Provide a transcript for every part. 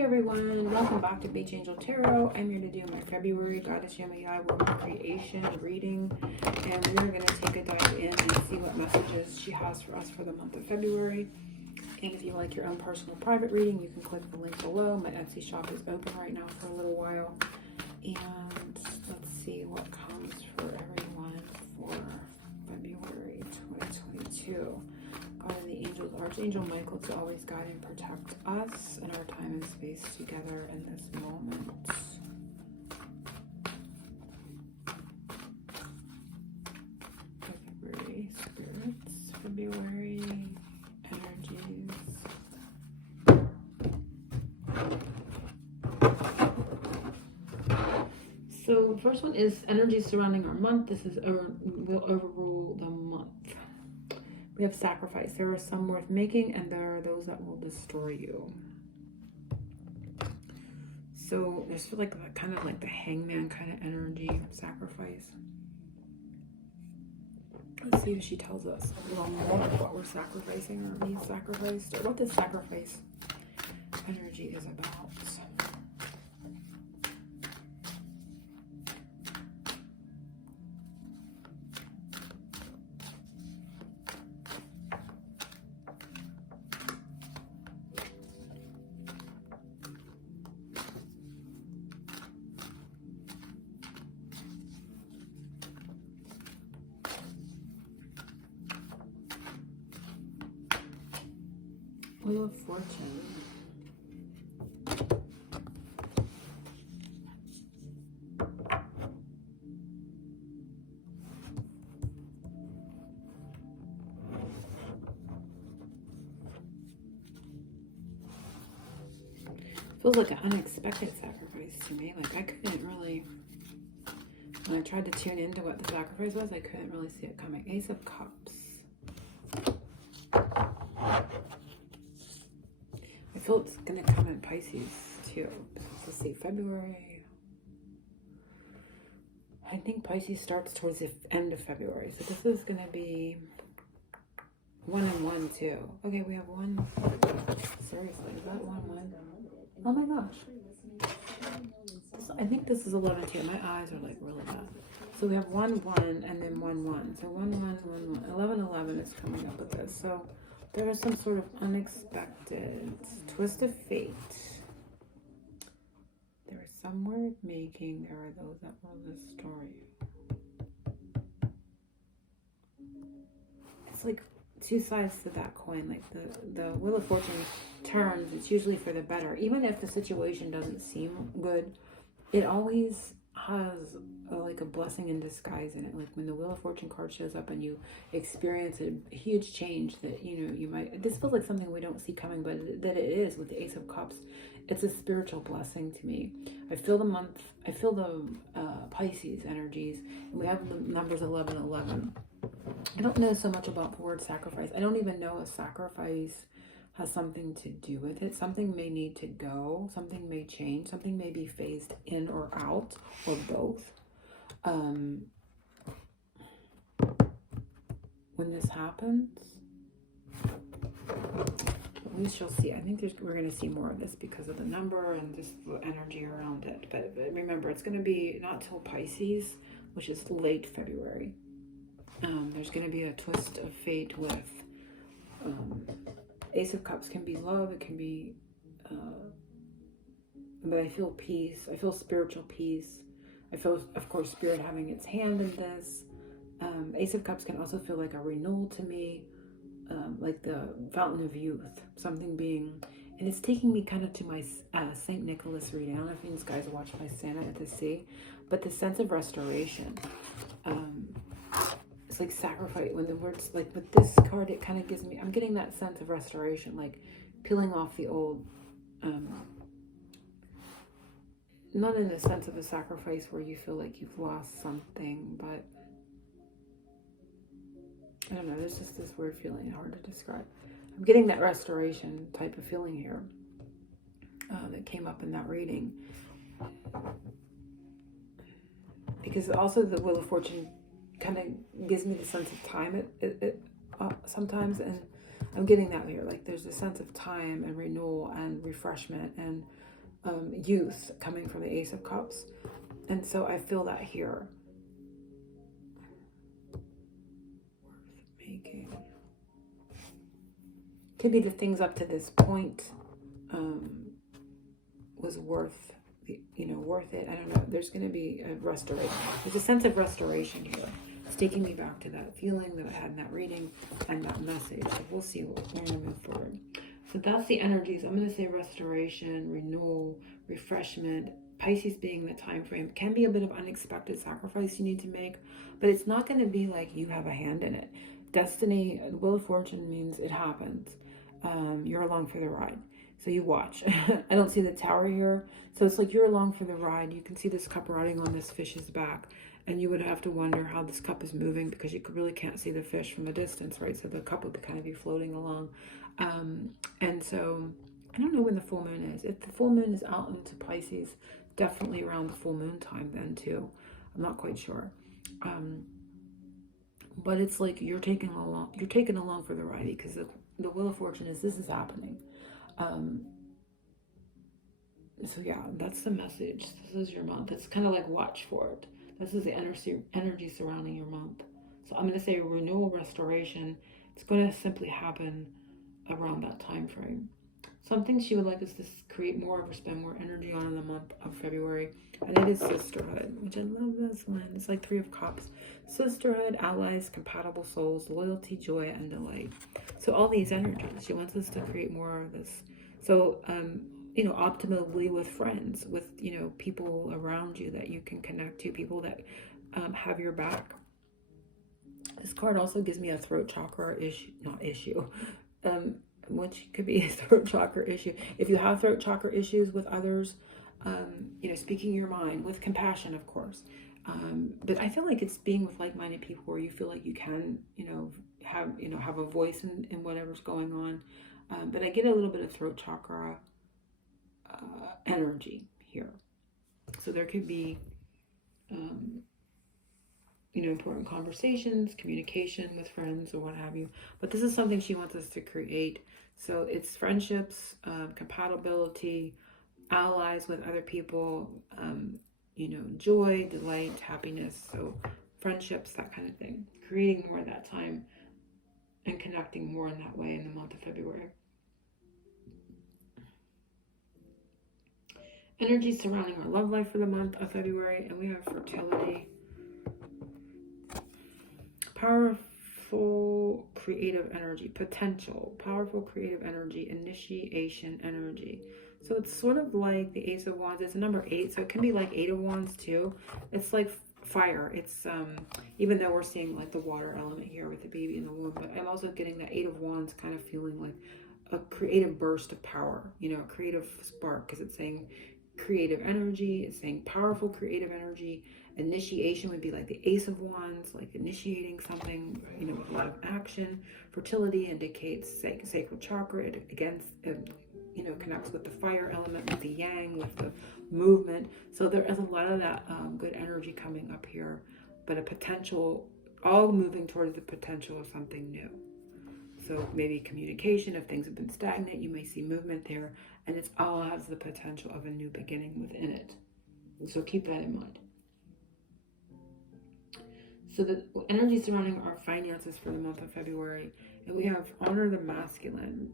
everyone, welcome back to Beach Angel Tarot. I'm here to do my February Goddess Yemaya Woman Creation reading, and we're going to take a dive in and see what messages she has for us for the month of February. And if you like your own personal private reading, you can click the link below. My Etsy shop is open right now for a little while. And let's see what comes for everyone for February 2022. God and the angels, Archangel Michael, to always guide and protect us in our time and space together in this moment. February spirits, February energies. So the first one is energy surrounding our month. This is will overrule the month. We have sacrifice. There are some worth making, and there are those that will destroy you. So there's like kind of like the hangman kind of energy, sacrifice. Let's see if she tells us a little more of what we're sacrificing or being sacrificed, or what this sacrifice energy is about. Wheel of Fortune. Feels like an unexpected sacrifice to me. Like I couldn't really, when I tried to tune into what the sacrifice was, I couldn't really see it coming. Ace of Cups. I feel it's going to come in Pisces too. Let's see, February. I think Pisces starts towards the end of February. So this is going to be 1 and 1 too. Okay, we have 1. Seriously, is that 1? Oh my gosh. I think this is 11 too. My eyes are like really bad. So we have 1, 1, and then 1, 1. So 1, 1, 1, 1. 11, 11 is coming up with this. So there is some sort of unexpected twist of fate. There is some worth making. There are those that will destroy you. It's like two sides to that coin. Like the Wheel of Fortune turns, it's usually for the better. Even if the situation doesn't seem good, it always has like a blessing in disguise in it. Like when the Wheel of Fortune card shows up and you experience a huge change that, you know, you might, this feels like something we don't see coming, but that it is with the Ace of Cups. It's a spiritual blessing to me. I feel the month, I feel the Pisces energies, and we have the numbers 11, 11. I don't know so much about the word sacrifice. I don't even know if sacrifice has something to do with it. Something may need to go. Something may change. Something may be phased in or out, or both. When this happens, we shall see. I think we're going to see more of this because of the number and just the energy around it. But remember, it's going to be not till Pisces, which is late February. There's going to be a twist of fate with Ace of Cups. Can be love, it can be but I feel peace. I feel spiritual peace. I feel, of course, Spirit having its hand in this. Ace of Cups can also feel like a renewal to me, like the fountain of youth, something being, and it's taking me kind of to my St. Nicholas reading. I don't know if you guys watch my Santa at the Sea, but the sense of restoration. It's like sacrifice. When the words, like with this card, it kind of gives me, I'm getting that sense of restoration, like peeling off the old, not in the sense of a sacrifice where you feel like you've lost something, but I don't know, there's just this weird feeling, hard to describe. I'm getting that restoration type of feeling here that came up in that reading. Because also the Wheel of Fortune kind of gives me the sense of time sometimes, and I'm getting that here. Like there's a sense of time and renewal and refreshment and youth coming from the Ace of Cups. And so I feel that here. Worth making. Could be the things up to this point was worth, worth it. I don't know. There's going to be a restoration. There's a sense of restoration here. It's taking me back to that feeling that I had in that reading and that message. So we'll see what we're going to move forward. So that's the energies. I'm going to say restoration, renewal, refreshment. Pisces being the time frame can be a bit of unexpected sacrifice you need to make, but it's not going to be like you have a hand in it. Destiny, Wheel of Fortune means it happens. You're along for the ride. So you watch. I don't see the tower here. So it's like you're along for the ride. You can see this cup riding on this fish's back. And you would have to wonder how this cup is moving because you really can't see the fish from a distance, right? So the cup would kind of be floating along. And so I don't know when the full moon is. If the full moon is out into Pisces, definitely around the full moon time then too. I'm not quite sure. But it's like you're taken along for the ride because the Wheel of Fortune is this is happening. So yeah, that's the message. This is your month. It's kind of like watch for it. This is the energy surrounding your month. So I'm going to say renewal, restoration. It's going to simply happen around that time frame. Something she would like us to create more of or spend more energy on in the month of February. And it is sisterhood, which I love this one. It's like 3 of Cups. Sisterhood, allies, compatible souls, loyalty, joy, and delight. So all these energies, she wants us to create more of this. So, optimally with friends, with, people around you that you can connect to, people that have your back. This card also gives me a throat chakra issue, which could be a throat chakra issue. If you have throat chakra issues with others, speaking your mind with compassion, of course. But I feel like it's being with like-minded people where you feel like you can, have a voice in whatever's going on. But I get a little bit of throat chakra energy here. So there could be, important conversations, communication with friends or what have you. But this is something she wants us to create. So it's friendships, compatibility, allies with other people, joy, delight, happiness. So friendships, that kind of thing. Creating more of that time and connecting more in that way in the month of February. Energy surrounding our love life for the month of February. And we have fertility. Powerful creative energy. Potential. Powerful creative energy. Initiation energy. So it's sort of like the Ace of Wands. It's a number 8. So it can be like 8 of Wands too. It's like fire. It's even though we're seeing like the water element here with the baby in the womb. But I'm also getting that 8 of Wands kind of feeling like a creative burst of power. A creative spark because it's saying creative energy. It's saying powerful creative energy. Initiation would be like the Ace of Wands, like initiating something, with a lot of action. Fertility indicates sacral chakra. It again, connects with the fire element, with the yang, with the movement. So there is a lot of that good energy coming up here, but a potential, all moving towards the potential of something new. So maybe communication, if things have been stagnant, you may see movement there, and it all has the potential of a new beginning within it. So keep that in mind. So the energy surrounding our finances for the month of February, and we have honor the masculine,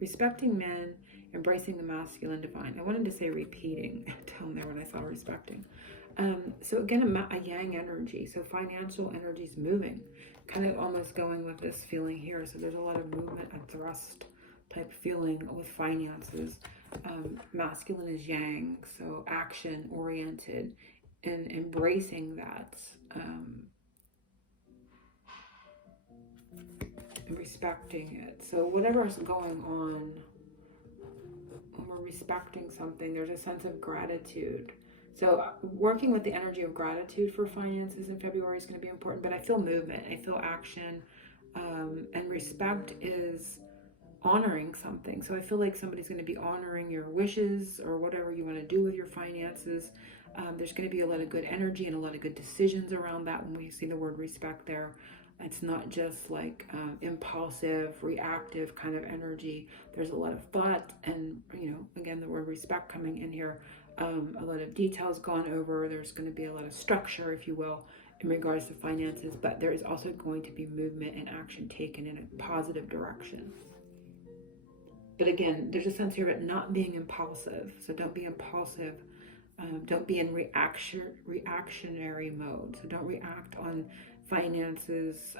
respecting men, embracing the masculine divine. I wanted to say repeating down there when I saw respecting. So again, a yang energy. So financial energy is moving, kind of almost going with this feeling here. So there's a lot of movement and thrust type feeling with finances. Masculine is yang, so action oriented, and embracing that. And respecting it. So whatever's going on, when we're respecting something, there's a sense of gratitude. So working with the energy of gratitude for finances in February is going to be important, but I feel movement, I feel action, and respect is honoring something. So I feel like somebody's going to be honoring your wishes or whatever you want to do with your finances. There's going to be a lot of good energy and a lot of good decisions around that when we see the word respect there. It's not just like impulsive, reactive kind of energy. There's a lot of thought, and again, the word respect coming in here. A lot of details gone over. There's going to be a lot of structure, if you will, in regards to finances, but there is also going to be movement and action taken in a positive direction. But again, there's a sense here of it not being impulsive. So don't be impulsive. Don't be in reactionary mode. So don't react on finances.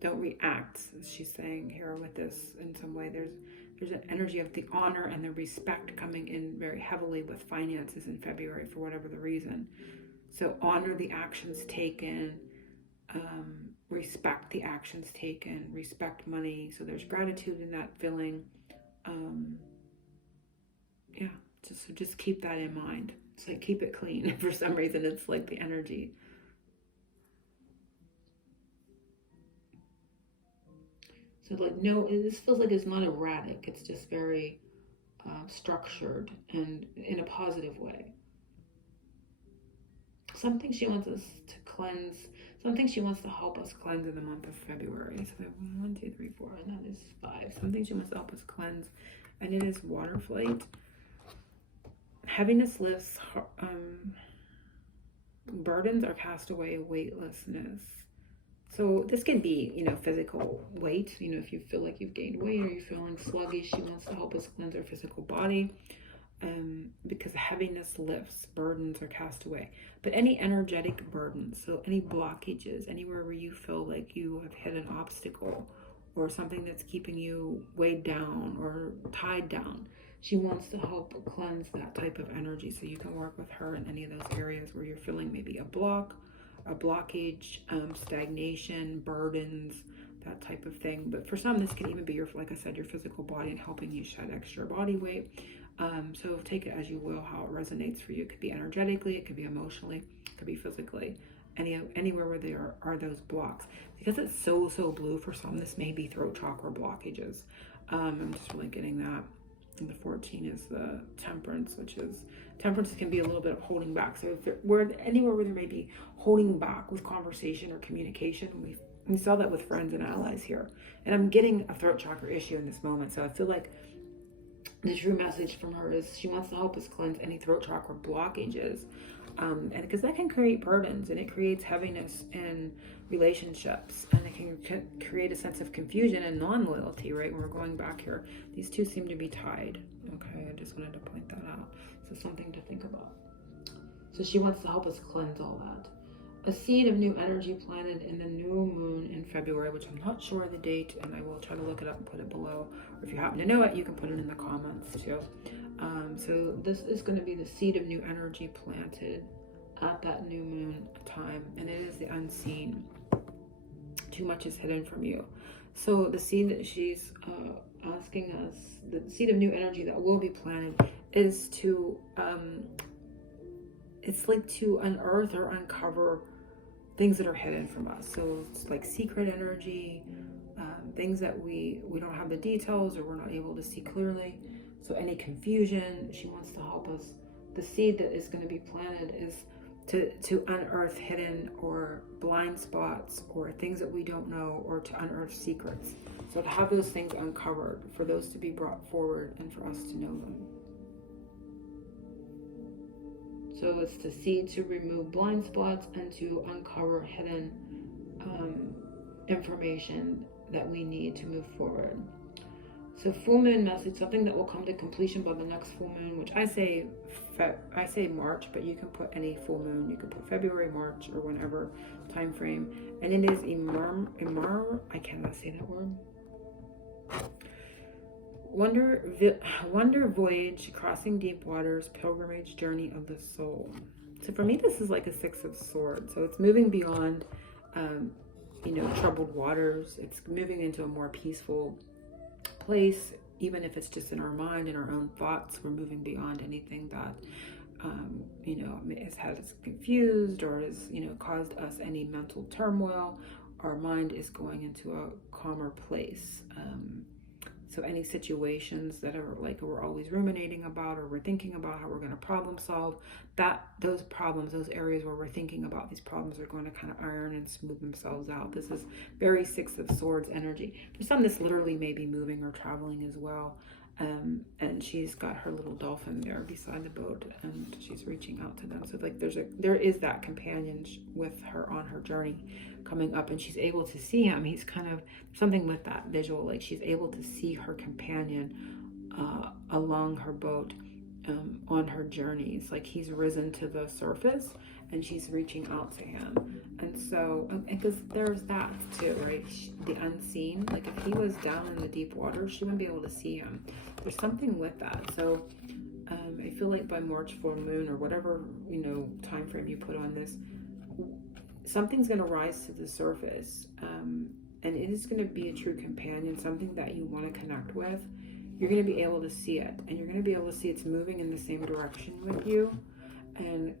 Don't react, as she's saying here with this in some way. There's an energy of the honor and the respect coming in very heavily with finances in February for whatever the reason. So honor the actions taken, respect the actions taken, respect money. So there's gratitude in that feeling. Yeah, just keep that in mind. It's like keep it clean. For some reason, it's like the energy. So like, no, this feels like it's not erratic. It's just very structured and in a positive way. Something she wants us to cleanse. Something she wants to help us cleanse in the month of February. So we have 1, 2, 3, 4, and that is 5. Something she wants to help us cleanse, and it is water flight. Heaviness lifts, burdens are cast away, weightlessness. So this can be, physical weight. If you feel like you've gained weight or you're feeling sluggish, she wants to help us cleanse our physical body. Because heaviness lifts, burdens are cast away. But any energetic burdens, so any blockages, anywhere where you feel like you have hit an obstacle or something that's keeping you weighed down or tied down, she wants to help cleanse that type of energy. So you can work with her in any of those areas where you're feeling maybe a blockage, stagnation, burdens, that type of thing. But for some, this can even be like I said, your physical body and helping you shed extra body weight. So take it as you will, how it resonates for you. It could be energetically, it could be emotionally, it could be physically, anywhere where there are those blocks. Because it's so blue for some, this may be throat chakra blockages. I'm just really getting that. And the 14 is the temperance, temperance can be a little bit of holding back. So if anywhere where there may be holding back with conversation or communication, we saw that with friends and allies here. And I'm getting a throat chakra issue in this moment. So I feel like the true message from her is she wants to help us cleanse any throat chakra blockages. And because that can create burdens, and it creates heaviness in relationships, and it can create a sense of confusion and non-loyalty, right? When we're going back here, these two seem to be tied. Okay, I just wanted to point that out. So something to think about. So she wants to help us cleanse all that. A seed of new energy planted in the new moon in February, which I'm not sure of the date, and I will try to look it up and put it below. Or if you happen to know it, you can put it in the comments too. So this is going to be the seed of new energy planted at that new moon time, and it is the unseen. Too much is hidden from you. So the seed that she's asking us, the seed of new energy that will be planted, is to it's like to unearth or uncover things that are hidden from us. So it's like secret energy, things that we don't have the details or we're not able to see clearly. So any confusion, she wants to help us. The seed that is going to be planted is to unearth hidden or blind spots or things that we don't know, or to unearth secrets. So to have those things uncovered, for those to be brought forward and for us to know them. So it's the seed to remove blind spots and to uncover hidden information that we need to move forward. So full moon message, something that will come to completion by the next full moon, which I say March, but you can put any full moon. You can put February, March, or whenever time frame. And it is Imar, I cannot say that word. Wonder voyage, crossing deep waters, pilgrimage, journey of the soul. So for me, this is like a 6 of swords. So it's moving beyond, troubled waters. It's moving into a more peaceful place. Even if it's just in our mind, in our own thoughts, we're moving beyond anything that, has had us confused or has, caused us any mental turmoil. Our mind is going into a calmer place. So any situations that are like we're always ruminating about, or we're thinking about how we're going to problem solve, that those problems, those areas where we're thinking about these problems are going to kind of iron and smooth themselves out. This is very Six of Swords energy. For some, this literally may be moving or traveling as well. And she's got her little dolphin there beside the boat, and she's reaching out to them. So like there is that companion with her on her journey coming up, and she's able to see him. He's kind of something with that visual, like she's able to see her companion along her boat on her journeys. Like he's risen to the surface and she's reaching out to him. And so, because there's that too, right? The unseen, like if he was down in the deep water, she wouldn't be able to see him. There's something with that. So I feel like by March full moon, or whatever, time frame you put on this, something's going to rise to the surface. And it is going to be a true companion, something that you want to connect with. You're going to be able to see it, and you're going to be able to see it's moving in the same direction with you, and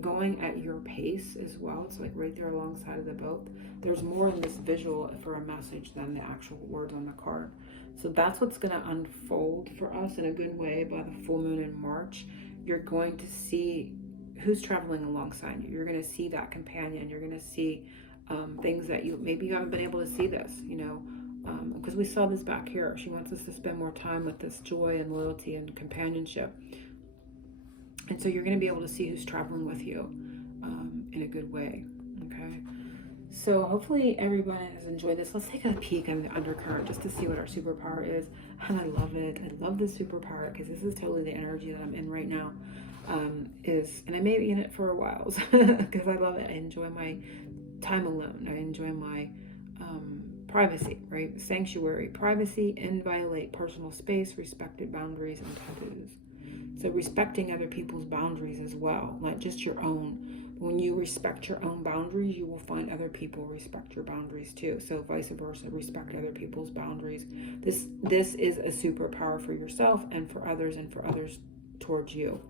going at your pace as well. It's like right there alongside of the boat. There's more in this visual for a message than the actual words on the card. So that's what's going to unfold for us in a good way by the full moon in March. You're going to see who's traveling alongside you. You're going to see that companion. You're going to see things that you haven't been able to see this, because we saw this back here. She wants us to spend more time with this joy and loyalty and companionship. And so you're going to be able to see who's traveling with you in a good way. Okay. So hopefully everyone has enjoyed this. Let's take a peek on the undercurrent just to see what our superpower is. And I love it. I love this superpower because this is totally the energy that I'm in right now. And I may be in it for a while because I love it. I enjoy my time alone. I enjoy my privacy, right? Sanctuary, privacy, inviolate personal space, respected boundaries, and taboos. So respecting other people's boundaries as well, not just your own. When you respect your own boundaries, you will find other people respect your boundaries too. So vice versa, respect other people's boundaries. This is a superpower for yourself and for others towards you.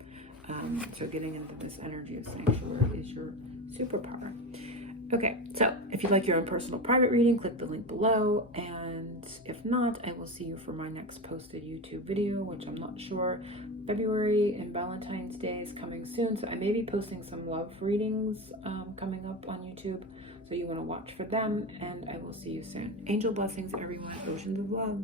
So getting into this energy of sanctuary is your superpower. Okay, so if you'd like your own personal private reading, click the link below. And if not, I will see you for my next posted YouTube video, which I'm not sure. February and Valentine's Day is coming soon. So I may be posting some love readings coming up on YouTube. So you want to watch for them. And I will see you soon. Angel blessings, everyone. Oceans of love.